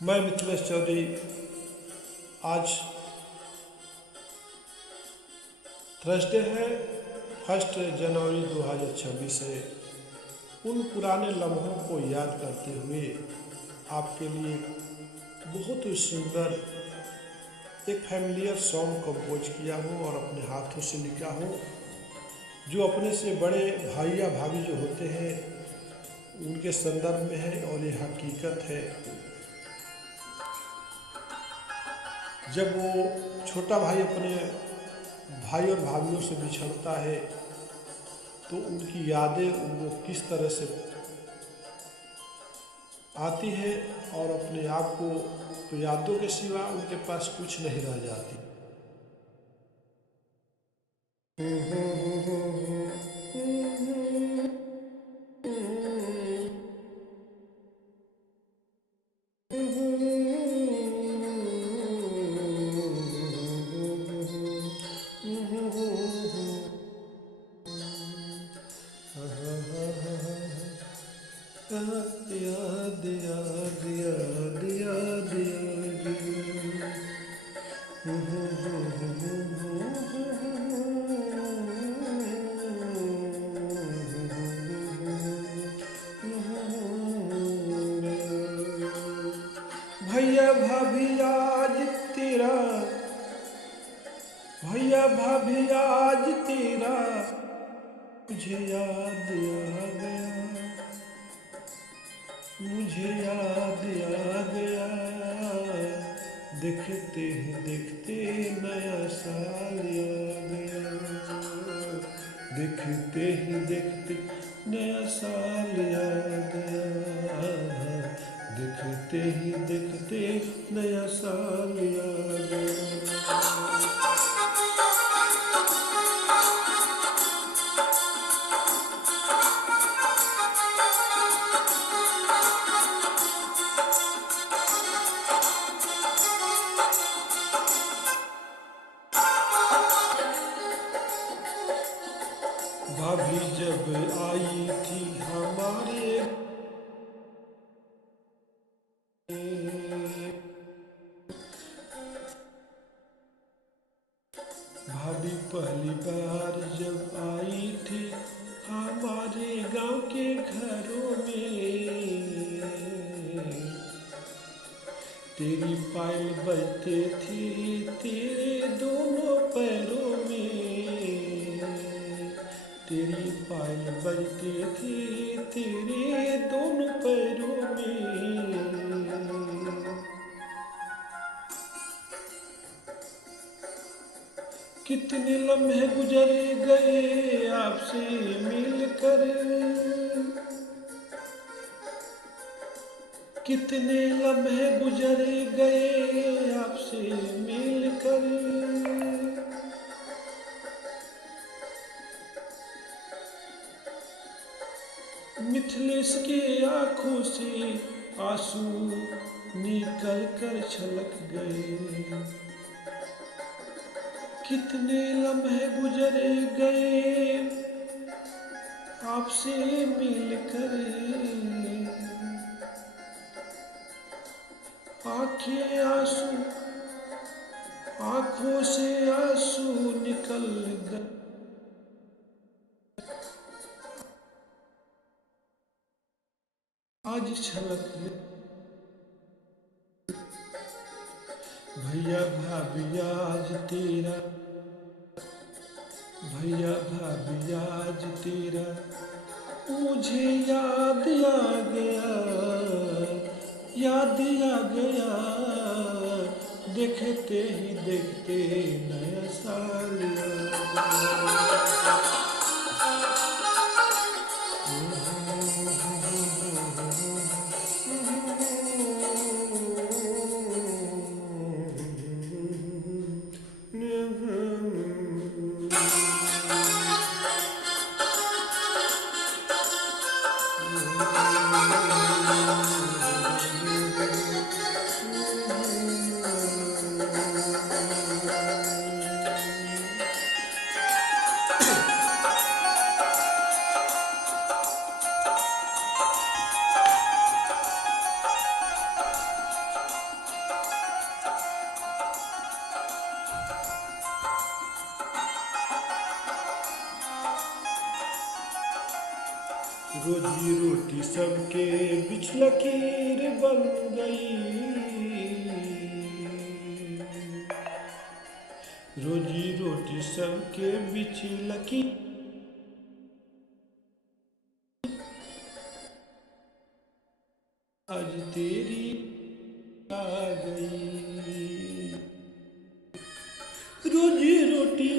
मैं मिथिलेश चौधरी आज थर्सडे है 1 जनवरी 2026 है। उन पुराने लम्हों को याद करते हुए आपके लिए बहुत ही सुंदर एक फैमिलियर सॉन्ग कंपोज किया हूँ और अपने हाथों से लिखा हूँ, जो अपने से बड़े भाई या भाभी जो होते हैं उनके संदर्भ में है। और ये हकीकत है, जब वो छोटा भाई अपने भाई और भाभीयों से बिछड़ता है तो उनकी यादें उनको किस तरह से आती है और अपने आप को तो यादों के सिवा उनके पास कुछ नहीं रह जाती। याद याद याद याद भैया भाभी आज तेरा, भैया भाभी आज तेरा मुझे याद आ गया, मुझे याद आ गया। देखते ही देखते नया साल आ गया, देखते ही देखते नया साल आ गया, देखते ही देखते नया साल आ गया। भाभी जब आई थी हमारे, भाभी पहली बार जब आई थी हमारे गांव के घरों में, तेरी पायल बजते थी तेरे दोनों पैरों में, तेरी पायल बजते थे तेरे दोनों पैरों में। कितने लम्हे गुजर गए आपसे मिलकर, कितने लम्हे गुजर गए आपसे मिलकर। मिथिलेश के आँखों से आंसू निकल कर छलक गए, कितने लम्हे गुजर गए आपसे मिलकर। आंखें आंसू, आंखों से आंसू निकल गए, आज छलक गए। भैया भाभी आज तेरा, भैया भाभी आज तेरा मुझे याद आ गया, याद आ गया। देखते ही देखते नया साल आ गया। रोजी रोटी सबके बीच लकीर बन गई, रोजी रोटी सबके बीच लकीर आज तेरी आ गई। रोजी रोटी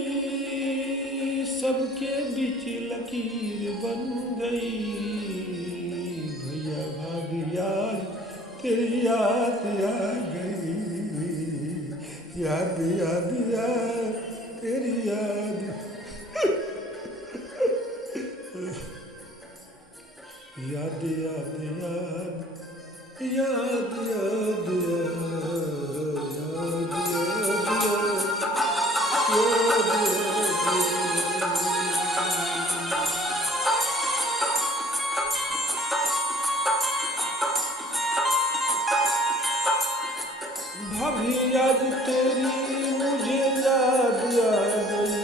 सबके बीच लकीर बन गई, भैया भाभी याद तेरी याद आ गई, याद याद याद तेरी याद, याद याद याद याद याद भाभी याद तेरी मुझे याद आ गई,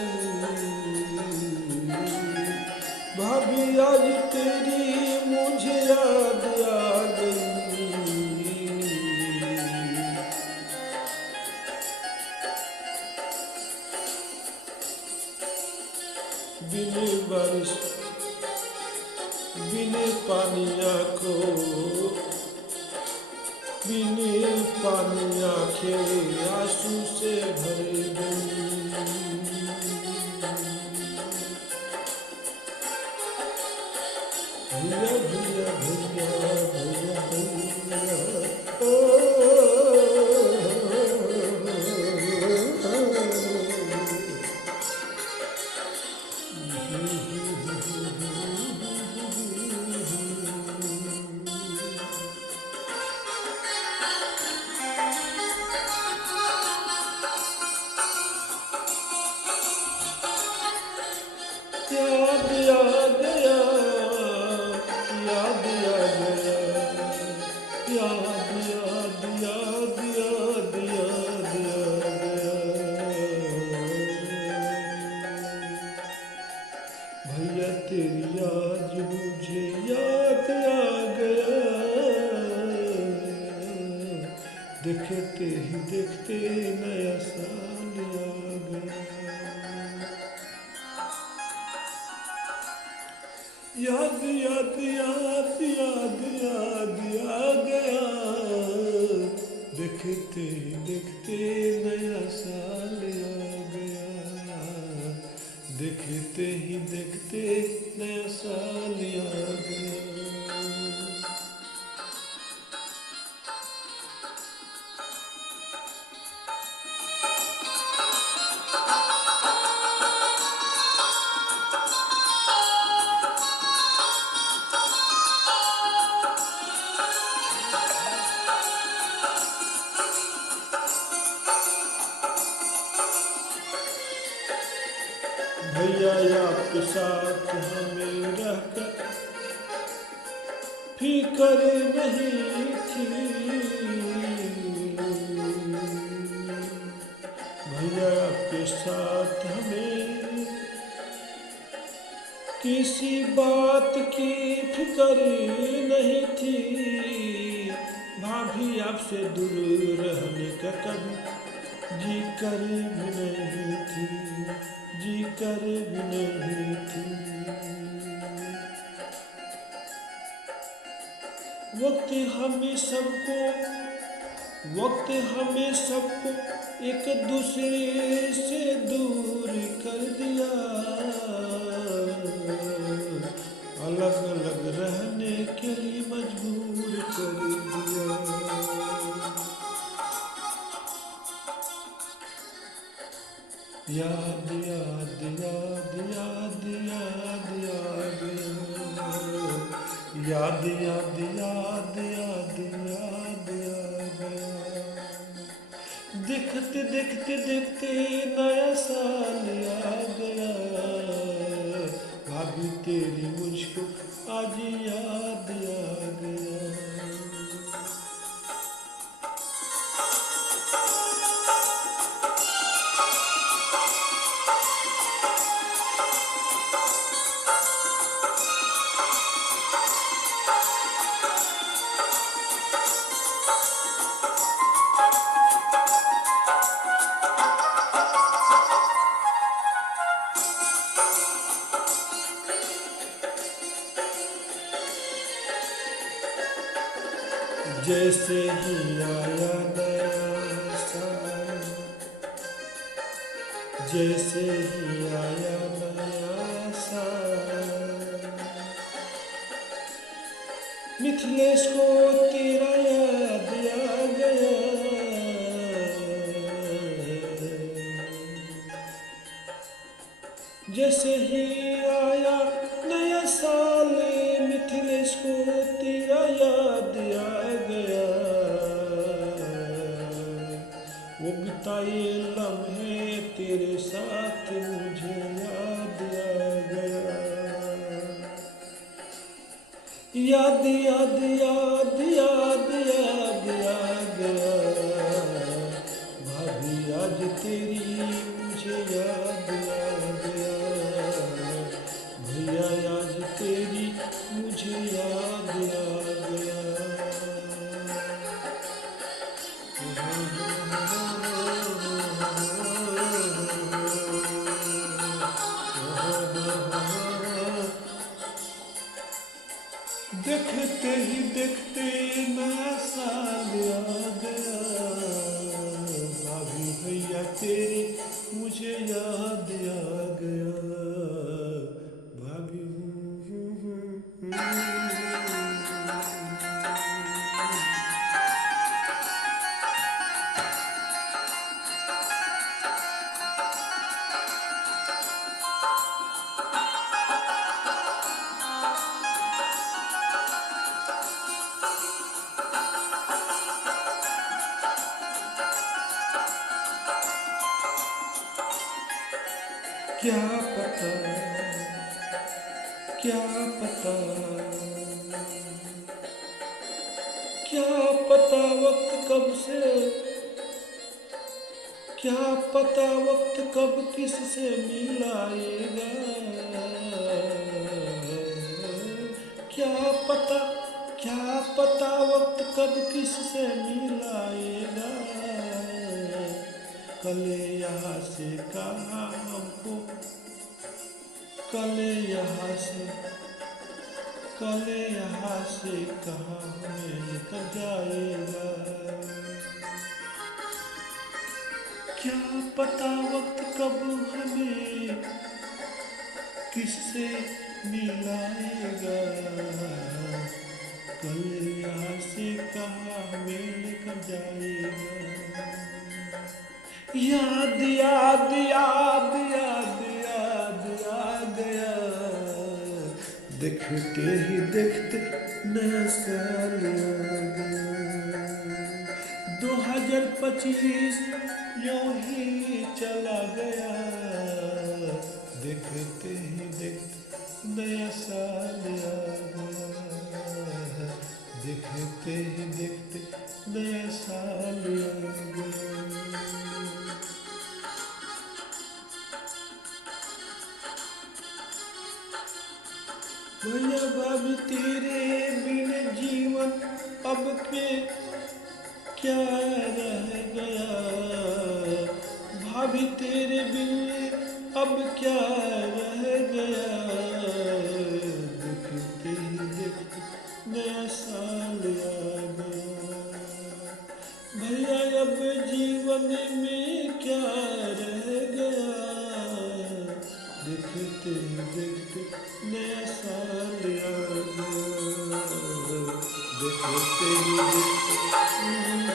भाभी याद तेरी मुझे याद आ गई, बिन बारिश बिन पानी आँखों, बिन पानी आँखें आंसू से भर गई, भैया भैया भैया भैया भैया याद याद याद याद याद याद याद याद भैया तेरी आज मुझे याद आ गया, देखते ही देखते नया साल आ गया, याद याद याद याद याद आ गया, देखते ही देखते नया साल आ गया, देखते ही देखते नया साल आ गया। भैया आपके साथ हमें रहकर फिकर नहीं थी, भैया आपके साथ हमें किसी बात की फिकर नहीं थी, भाभी आपसे दूर रहने का कभी जी कर भी नहीं थी, जी कर भी नहीं थी। वक्त हमें सबको एक दूसरे से दूर कर दिया, अलग अलग रहने के लिए मजबूर कर दिया। याद याद याद याद याद याद याद याद याद याद याद याद देखते देखते देखते नया साल आ गया, भाभी तेरी मुझको आज याद आ गया। जैसे ही आया नया साल, जैसे ही आया नया साल, मिथिलेश को तेरा याद आ गया। जैसे ही आया नया साल, मिथिलेश को तेरा याद आ गया। वो बिताए लम्हे तेरे साथ मुझे याद आ गया। याद याद याद याद याद आ गया। भाभी आज तेरी मुझे याद आ गया। भैया आज तेरी मुझे याद आ गया। देखते ही देखते नया साल आ गया। भाभी भैया तेरी मुझे याद आ गया। भाभी क्या पता, क्या पता, क्या पता वक्त कब से, क्या पता वक्त कब किससे मिलाएगा। क्या पता, क्या पता वक्त कब किससे मिलाएगा। कल यहाँ से कहा हमको, कल यहाँ से, कल यहाँ से कहा हमें लेकर जाएगा। क्या पता वक्त कब हमें किससे मिलाएगा। कल यहाँ से कहा हमें लेकर जाएगा। याद याद याद याद याद आ गया। देखते ही देखते नया साल आ गया। 2025 यूं ही चला गया। देखते ही देखते नया साल आ गया। देखते ही देखते नया साल आ गया। भैया भाभी तेरे बिन जीवन अब के क्या रह गया। भाभी तेरे बिन अब क्या रह गया। देखते ही देखते नया साल आ गया। भैया अब जीवन में क्या रह गया। देखते ही देखते नया साल आ गया। देखते ही देखते